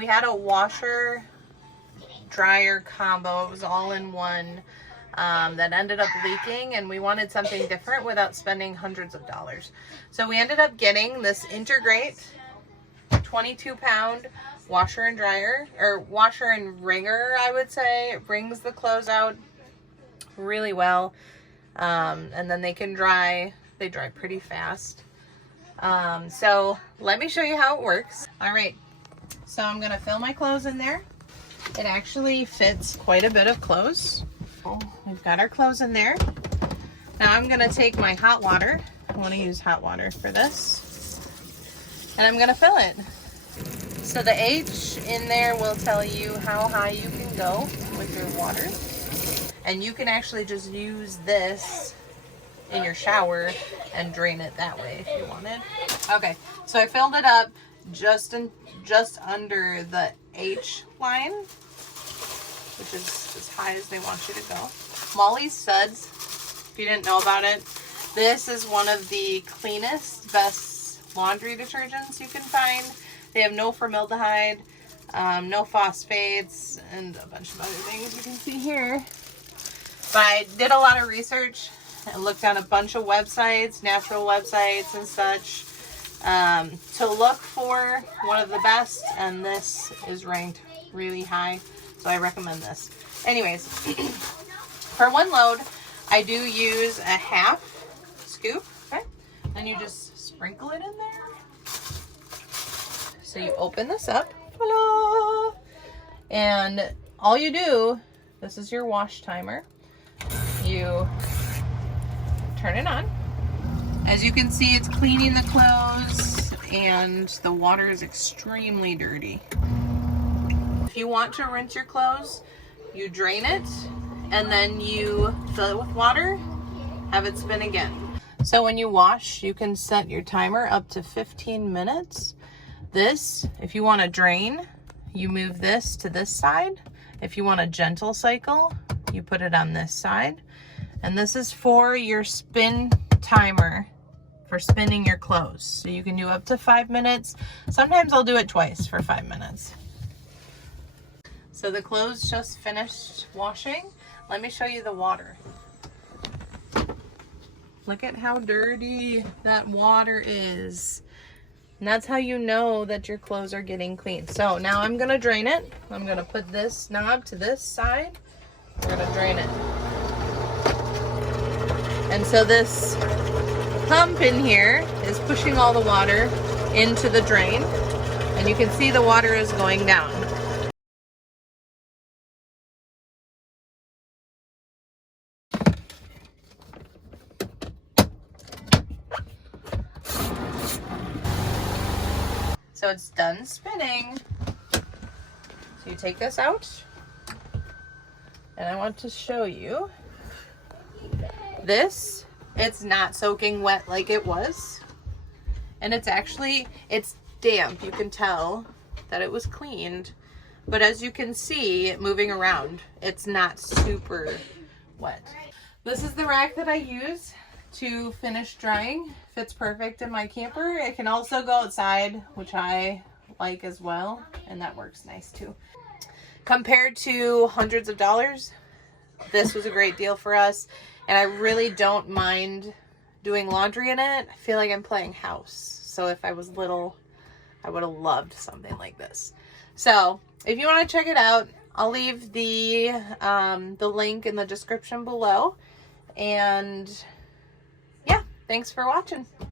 We had a washer dryer combo. It was all in one that ended up leaking, and we wanted something different without spending hundreds of dollars. So we ended up getting this INTERGREAT 22-pound washer and dryer, or washer and wringer, I would say. It wrings the clothes out really well, and then they can dry. They dry pretty fast. So let me show you how it works. All right, so I'm gonna fill my clothes in there. It actually fits quite a bit of clothes. We've got our clothes in there. Now I'm gonna take my hot water. I want to use hot water for this, and I'm gonna fill it. So the H in there will tell you how high you can go with your water, and you can actually just use this in your shower and drain it that way if you wanted. Okay, so I filled it up just under the H line, which is as high as they want you to go. Molly's Suds, if you didn't know about it, this is one of the cleanest, best laundry detergents you can find. They have no formaldehyde, no phosphates, and a bunch of other things you can see here. But I did a lot of research and looked on a bunch of websites, natural websites and such, to look for one of the best, and this is ranked really high, so I recommend this. Anyways, for one load, I do use a half scoop, okay? And you just sprinkle it in there. So you open this up, voila! And all you do, this is your wash timer. You turn it on. As you can see, it's cleaning the clothes, and the water is extremely dirty. If you want to rinse your clothes, you drain it, and then you fill it with water, have it spin again. So when you wash, you can set your timer up to 15 minutes. This, if you want to drain, you move this to this side. If you want a gentle cycle, you put it on this side. And this is for your spin timer for spinning your clothes. So you can do up to 5 minutes. Sometimes I'll do it twice for 5 minutes. So the clothes just finished washing. Let me show you the water. Look at how dirty that water is. And that's how you know that your clothes are getting clean. So now I'm gonna drain it. I'm gonna put this knob to this side. We're gonna drain it. And so this pump in here is pushing all the water into the drain. And you can see the water is going down. So it's done spinning. So you take this out, and I want to show you this. It's not soaking wet like it was, and it's damp. You can tell that it was cleaned, but as you can see it moving around, it's not super wet. This is the rack that I use to finish drying. Fits perfect in my camper. It can also go outside, which I like as well, and that works nice too. Compared to hundreds of dollars, this was a great deal for us, and I really don't mind doing laundry in it. I feel like I'm playing house. So if I was little, I would have loved something like this. So if you want to check it out, I'll leave the link in the description below. And yeah, thanks for watching.